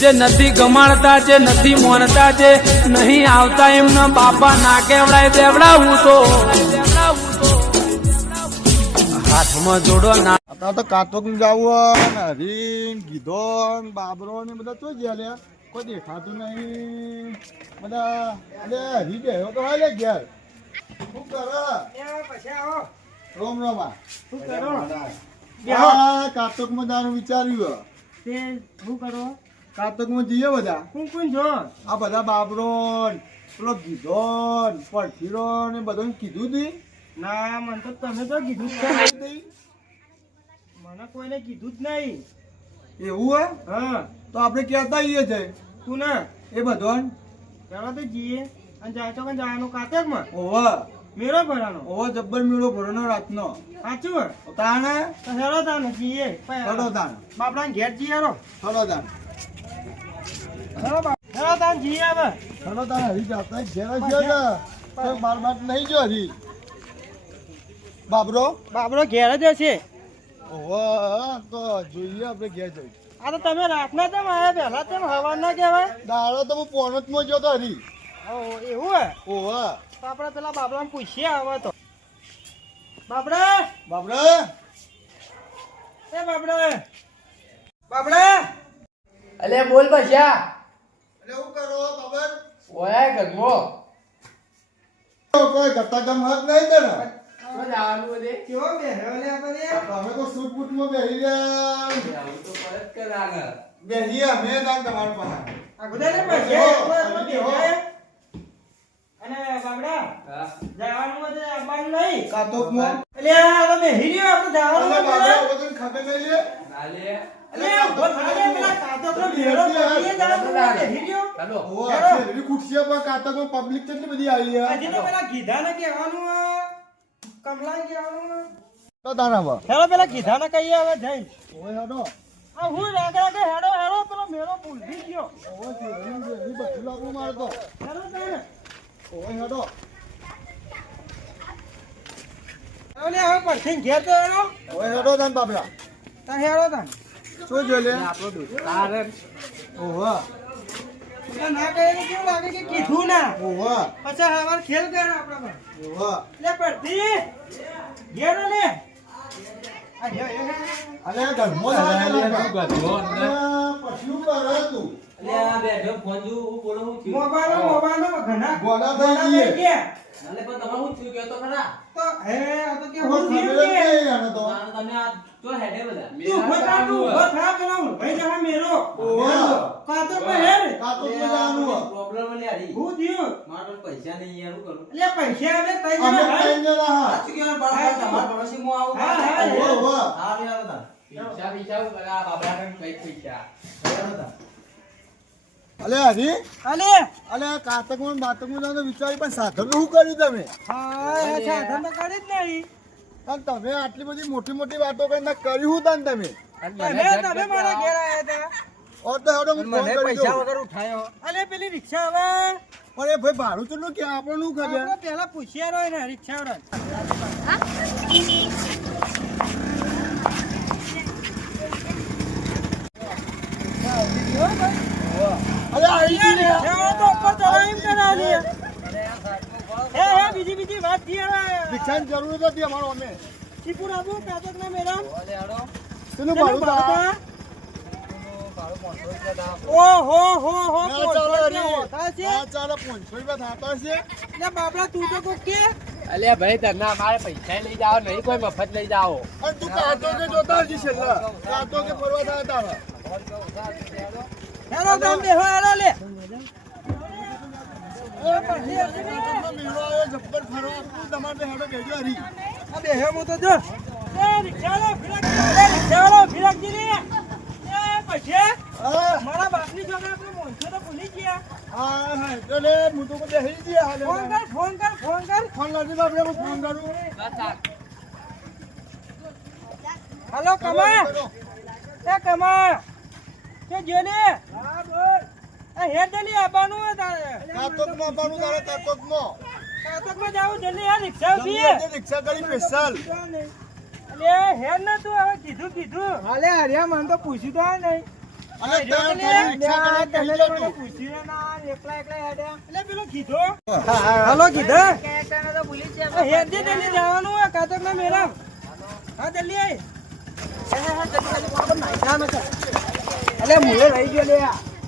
જે નથી ગમાડતા જે નથી મોનતા જે નહીં આવતા એમના બાપા ના કેવડાય દેવડાવું તો. હાથમાં જોડો ના અત્યારે તો કાતોકનું ને હરીન ગીધો બાબરો ને બધા તો ગયા લે કોઈ દેખાતું નહીં. બધા અલે હરી ગયો તો હાલે ઘેર. શું કરે? રોમ રોમા આ. કાતોકમાં દારૂ વિચાર્યું તે શું કરો? કાતોકમાં જઈએ બધા? કોણ કોણ છો? આ બધા બાબરો પેલો ગીધો ને પડખીરો ને બધું કીધું તી? ના મને તો તમે તો કીધું જ નહીં. મને કોઈને કીધું જ નહીં. એવું હે હા. તો આપણે કહેતા આવીએ છે? તું ને એ બધો પેલા તો જઈએ અને જાય તો જવાનું કાતકમાં. ઓવા મેળો ભરાનો. ઓવો જબ્બર મેળો ભરાનો રાતનો. સાચું તાણે? તો હેરો તાને જઈએ. હડો તાણે. બાપડા ઘેર જઈએ હેરો હડો તાણ. હેરો તાન જઈએ હવે. હડો તાન હરી જાતા ઘેર છે તો બાર બાર નહીં જો હરી બાબરો? બાબરો ઘેર જ છે ઓહો તો જોઈએ આપણે ઘેર જઈ. આ તો તમે રાતના તેમ આવ્યા પહેલા તેમ હવા ના કહેવાય. દાડો તો હું પોનતમાં જો તો હરી એવું હોય ઓહો તો આપણે પેલા બાપડાને પૂછીએ હવે તો. બાબરા? બાબરા? એ બાબરા. બાપડા અલે બોલ બસ્યા અલે હું કરો બાબર ઓય ગગમો કોઈ ગત્તા ગમ હાથ નહીં દે ને. તો જવાનું બધે. કયો બેહ્યો લે આપણે તમે તો સૂટ બૂટમાં બેહી ગયા આવું તો પરત કરાને બેહી અમે તાણ તમાર પાસે. આ ગુદાને પાસે આપણે બેહ્યા અને બાબડા હા. જવાનું છે આવવાનું નહીં. કાતોકમાં એટલે આ તો બેહી રહ્યો આપણે જવાનું વગર ખબર નહીં લે? પેલા કાતો તો કરીએ પર પબ્લિક કેટલી બધી આવી છે. હજી તો પેલા કીધા ને કહેવાનું કમલા કહેવાનું તો તારા બા. હેલો પેલા કીધા ને કહીએ હવે જઈ ઓય હેડો. આ હું રાગે કે હેડો હેડો પેલો મેળો ભૂલથી ગયો. ઓય શેરડી ને બધું લાગવું મારતો. હેડો તાને ઓય હેડો. હવે લે, હવે પરથી ઘેર તો હેડો. ઓય હેડો તાન બાબરા. તાર હેડો તાન શું જોઈ લે? આપણો દોસ્તાર ઓહો, ના કહે તો કેવું લાગે કે કીધું ના? ઓહો, પછી હવાર ખેલ કરે આપણા ઓહો. લે પડતી. ઘેર લે. અલે લાગે. તું ગધો અંદર. અલે, પછી શું કરે તું? અલે આ બેઠો ફોન જો હું બોલો હું થયું મોબાઈલ મોબાઈલ ઘણા ગોળા થઈ ગોળા ગઈએ. થઈ ગયા. અલે પણ તમારે હું થયું કહેતો ખરા તો હે આ તો કે હું થયું કે આને તો. તમે આ જો હેડે બધા તું ઊભો તું ઊભો કે ના ભાઈ થા મેરો. કાતો પર હેડ કાતોકમાં જવાનું હો. પ્રોબ્લેમ લે આરી હું થયું? મારા પૈસા નહીં યાર હું કરું? એટલે પૈસા આવે તઈ અમે જણા હાલ. ત્રણ જણા હા. સાચું કહેવાનું બાળક તમાર પડોશી હું આવું. હા, હા, હા. હારું યાર બધા પૈસા પૈસા બરા બાબરા કઈ પૈસા. યાર બધા અલે હરી અલે. અલે કાતક કાતકમાં બાતક બાતકમાં તો વિચારી પણ સાધન શું કર્યું તમે? હા સાધન તો કરી જ નહીં પણ તમે આટલી બધી મોટી મોટી વાતો કરીને કર્યું શું તાન તમે? તમે તમે મારા ઘેર આવ્યા હતા. હું ફોન કરી દઉં. ઉઠાયો. અલે પેલી રિક્ષા હવે. પણ ભાઈ ભાડું તો નું કે આપણને શું ખબર. આપણે પેલા પૂછ્યા રહ્યો ને રિક્ષા વાળા અલે આવી ગઈ લે. તો ઉપર ચડાવી એમ કરાવી હે હે બીજી બીજી વાતથી હવે. રિક્ષાની જરૂર નથી અમારો અમે. શીપુર આબુ કાતક ના મેડમ તેનું ભાડું તો હો હો હો ના ચાલે હરી. હોતા છે? બાપડા તું તો કોક કે? અલે ભાઈ તમને અમારે પૈસા લઈ જાઓ નહીં કોઈ મફત લઈ જાઓ. અને તું કાતો કે જોતા હજી છેલ્લા કાતો કે ફરવા થયા તારા. હેલો ગામ બેહો હેલો લે. જબ્બર ફરવા તું તમારે હેડો ભેજો હરી આ બેહે હું તો જો. એ ફિરક એ ફિરક જી લે એ પછી મારા બાપની છોકરા આપણે મોનસો તો ભૂલી ગયા. હા હા એટલે હું તો ફોન કર ફોન કર ફોન કર. ફોન લાગી હું ફોન કરું. હેલો કમા. એ કમા. કે જોને? હા બોલ. એ હેડ જલ્દી આવવાનું હે તારે. કાતોકમાં આવવાનું તારે કાતોકમાં. કાતકમાં જાવ જલ્દી આ રિક્ષા ઊભી રિક્ષા કરી સ્પેશિયલ. અલે હેડ ન તું હવે કીધું કીધું. હાલે હરિયા મને તો પૂછ્યું તો નહીં. હાલો કીધો. જલ્દી જવાનું હોય કાતક ના મેરા હા જલ્દી આય. અલે મુએ રહી ગયો લે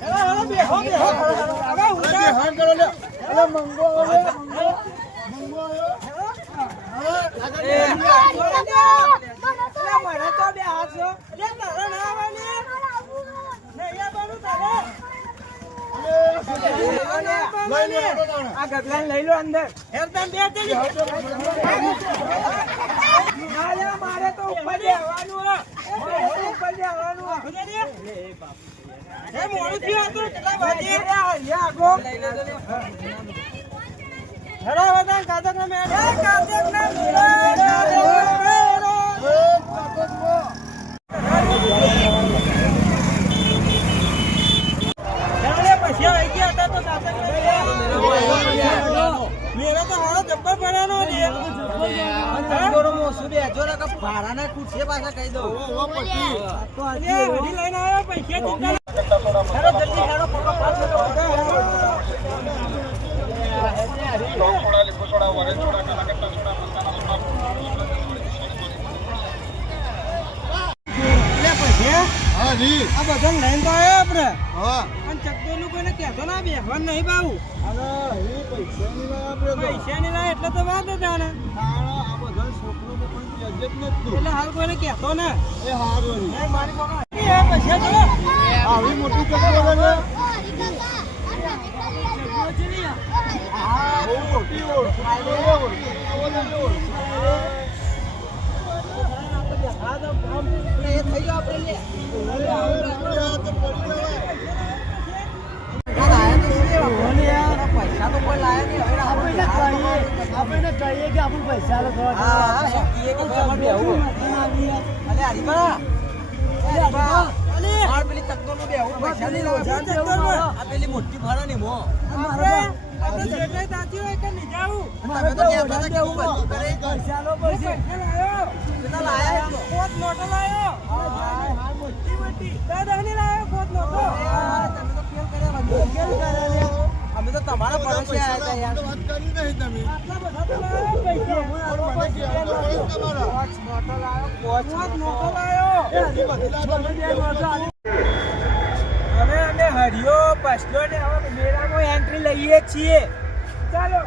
હેલો બેહો બેહો. હવે અરે ઉઠા કરો લે. અરે મંગો મંગો. મંગો આવ્યો. એ બોલો દે અલે મને તો બે હાથ છો લે તારે ના આવવાની નહીં આવવાનું તારે લઈ લે, હેડો તાણે. આ ગગલાને લઈ લો અંદર મારે તો ઉપર જવાનું હે. ઉપર જવાનું હે. સમજ્યા ને? એ મોડું થયું હતું, કેટલા વાગે? હેડો હવે તાન કાતકના મેળે. એ કાતકના મેળે, કાતકના મેળે. એ કાકો હેડો લે, પછી આવી ગયા હતા તો કાતકના મેળે. મેળે તો હારો જબ્બર પડ્યાનો છે. હે? એ હજી લઈને આવ્યો, પૈસા જલ્દી હેડો, પકડો, તો આ લઈને આવ્યા આપણે. હા. અને ચકદોરનું કોઈને કહેતો ના બેહવાનું નહીં બાવું. પૈસા ની લાય એટલે તો વાત હતા ને તાણા આ બધા છોકરો તો કોઈ ત્યાજે જ નતું. એટલે હાલ કોઈને કહેતો ને એ હારું રી. મારી પાસે એ પૈસા જો આવી મોટી ચક્કર વગર બહુ મોટી ઓળખ. એ તો વાત કરી નહીં તમે આટલા બધા તો પૈસા પણ મને કહેવું તો પડે તમારા. પાંચ નોટો લાયો પાંચ નોટો લાયો. એ બદલા તમે હવે અમે હરિયો પછલો ને હવે મેળામાં એન્ટ્રી લઈએ છીએ. ચાલો.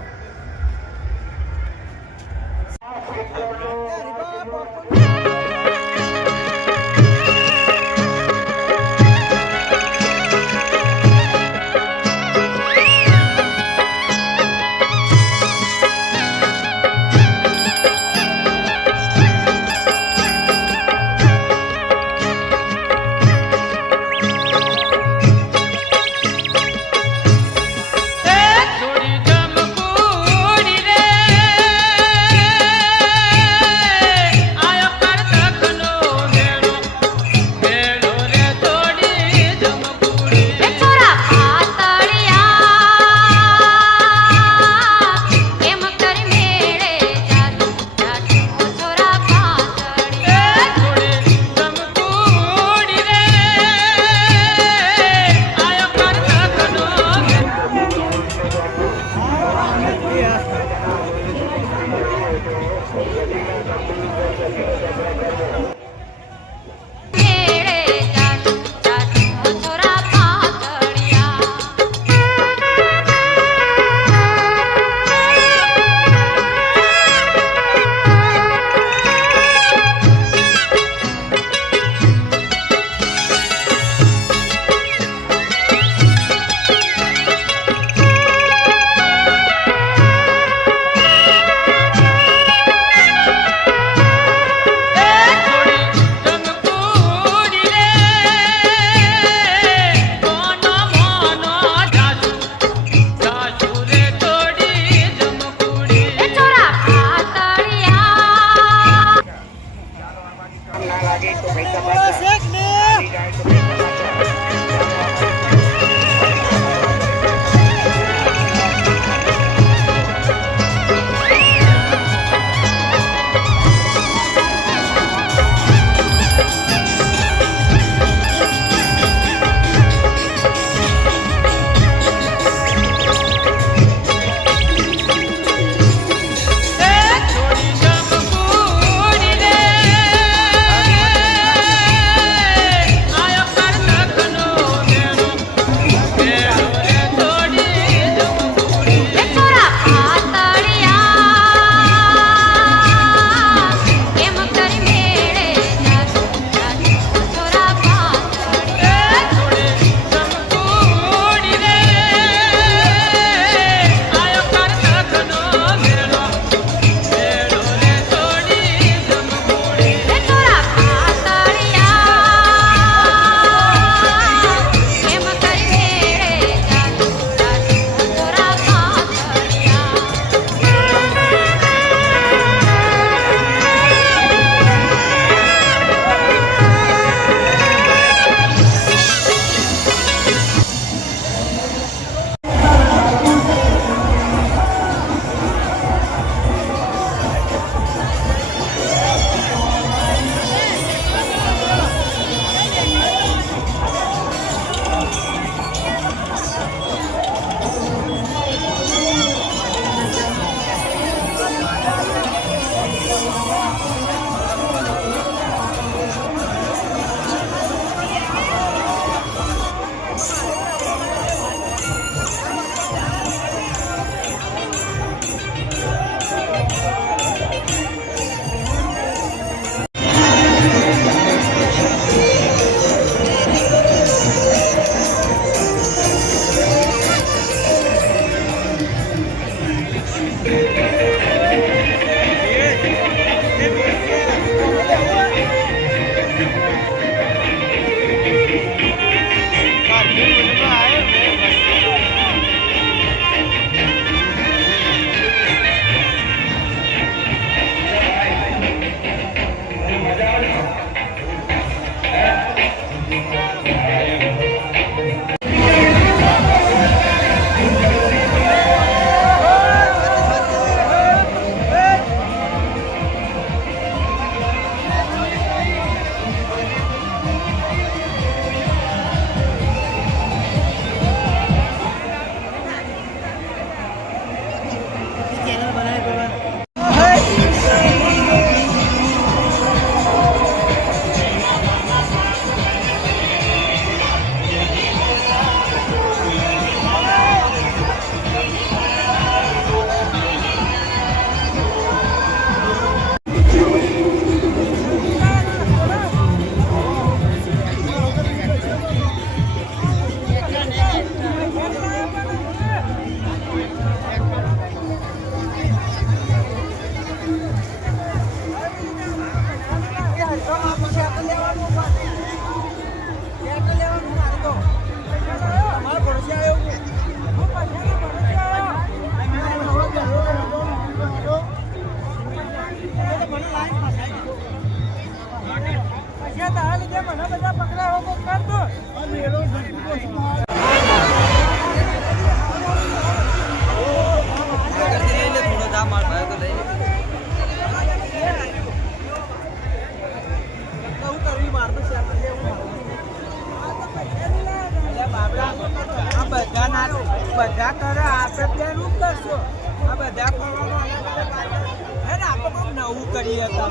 નવું કરીએ હતા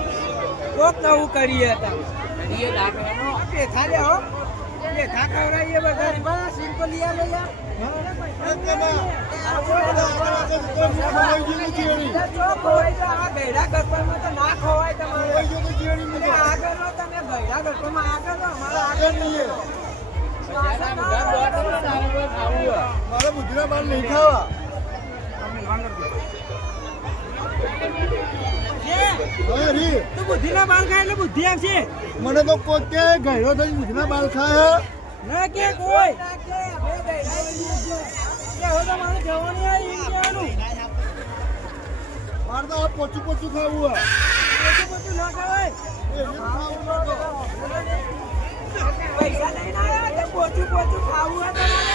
કોક નવું કરીએ હતા કરીએ દાખલાનો. આ પેથા લે હો પેથા ખવડાવીએ બધા બસ સિમ્પલ યાર ગયડા ગરબામાં તો ના ખોવાય તમારે. આગળ નો તમે ગયડા ગરબામાં આગળ અમારા આગળ નહીં. મારે બુદ્ધિના બાર નહીં ખાવા તું બુદ્ધિના બાલ ખાય એટલે બુદ્ધિ આવશે મને તો કોઈ કે ગયડો થઈને બુદ્ધિના બાલ ખાય ના કે કોઈ મારે તો આ પોચું પોચું ખાવું ના ખવાય. પૈસા લઈને આવ્યા તો પોચું પોચું ખાવું હોય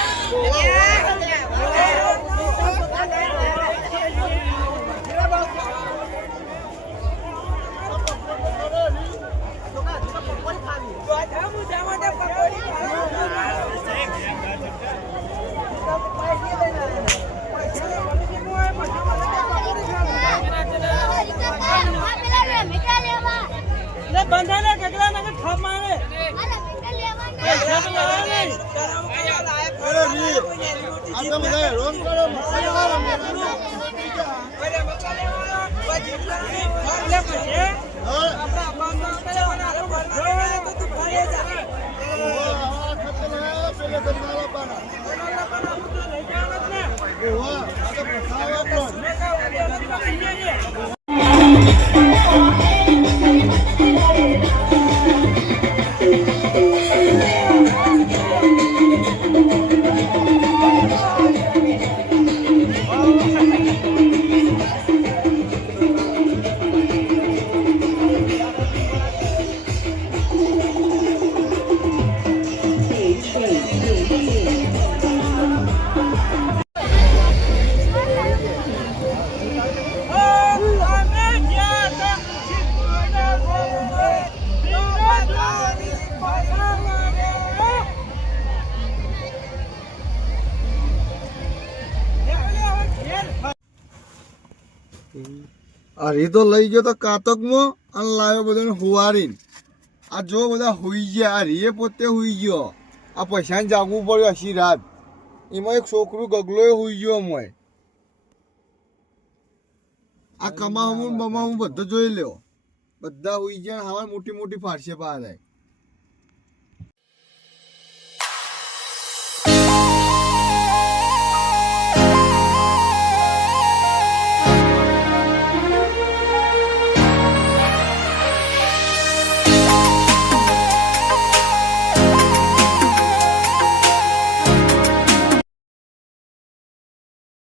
આ રી તો લઈ ગયો તો કાતકમાં અને લાવ્યો બધાને હુવારીને આ જો બધા હુઈ ગયા આ રીએ પોતે હુઈ ગયો આ પૈસાને જાગવું પડ્યું આખી રાત. એમાં એક છોકરું ગગલોય હોઈ ગયો અમે આ કમાવું બમાવું બધું જોઈ લ્યો. બધા હોઈ ગયા હવે મોટી મોટી ફાડશે બહાર